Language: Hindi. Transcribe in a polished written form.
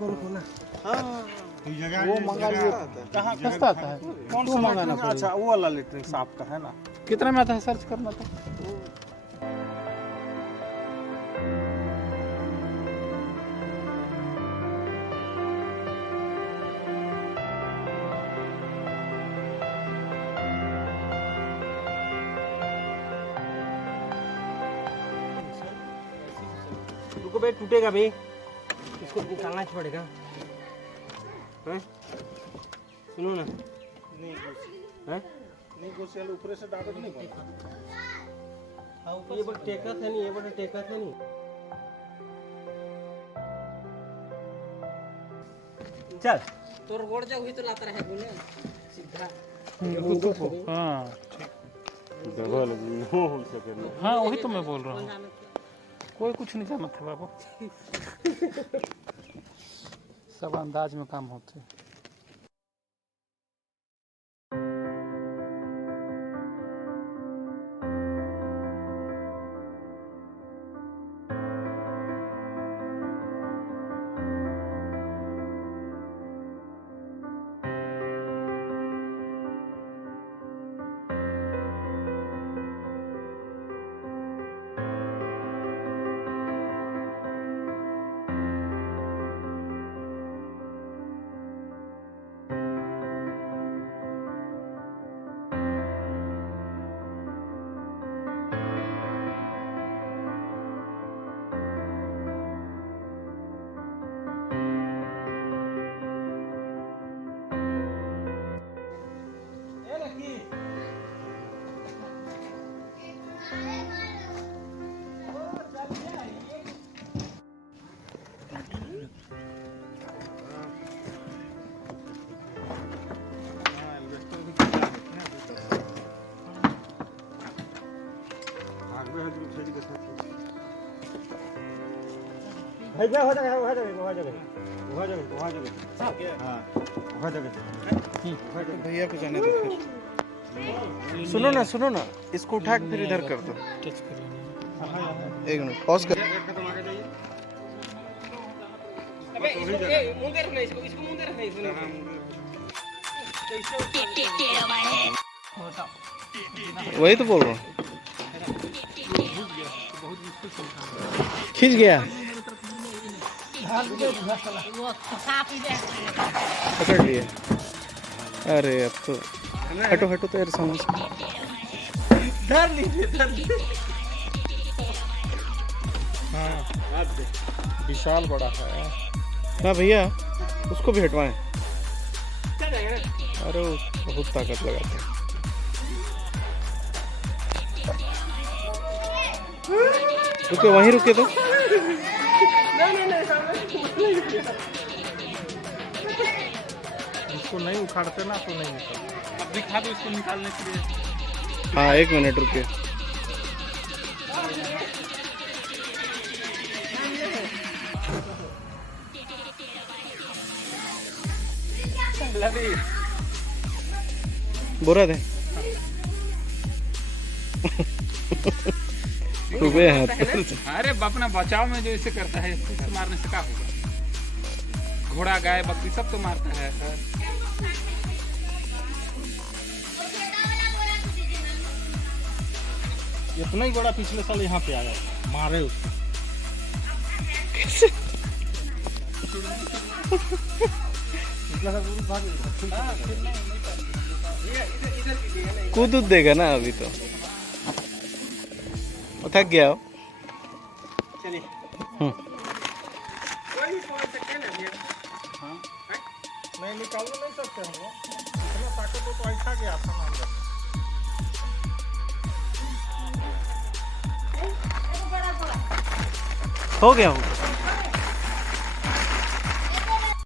रुको रुको ना। हाँ वो मंगा लिए। कहाँ सस्ता आता है? कौन सा मंगाना? अच्छा वो वाला लेटरिन साफ का है ना। कितना में आता है? सर्च करना था। रुको बे, टूटेगा बे, इसको निकालना ही पड़ेगा। हैं? सुनो ना, नहीं हैं? नहीं गोसियाल ऊपर से डाटा नहीं पड़ा। ये बड़ा टेका था नहीं, ये बड़ा टेका था नहीं। चल तोर गोड़ जा हुई तो लाता रहे बोले सीधा। हाँ डबल हो सके ना। हाँ, वही तो मैं बोल रहा हूँ। कोई कुछ नहीं जानता था बाबू। सब अंदाज में काम होते। भैया को जाने दो फिर। सुनो ना, इसको उठा के फिर इधर कर दो। एक मिनट पॉज कर। अबे इसको मुंदे रखना, इसको मुंदे रखना, इसको वही तो बोल रहा हूँ। खींच गया। पकड़ लिए। अरे अब तो हटो हटो तो यार समझ। धर लीजिए। हाँ विशाल बड़ा है ना भैया, उसको भी हटवाएं। अरे वो बहुत ताकत लगाते हैं। रुके वहीं रुके तो। इसको नहीं उखाड़ते ना तो नहीं निकलता। अब दिखा दो इसको निकालने के लिए। हाँ 1 मिनट रुके। बोरा दे। अरे अपना बचाव में जो इसे करता है, इससे मारने से क्या होगा? घोड़ा गाय बकरी सब तो मारता है। इतना ही बड़ा पिछले साल यहाँ पे आया, मारे उसको। कूद देगा ना अभी तो। वो थक गया हो। चलिए नहीं निकाल नहीं सकते हम लोग, इतना ताकत हो तो ऐसा गया सामान। हो गया।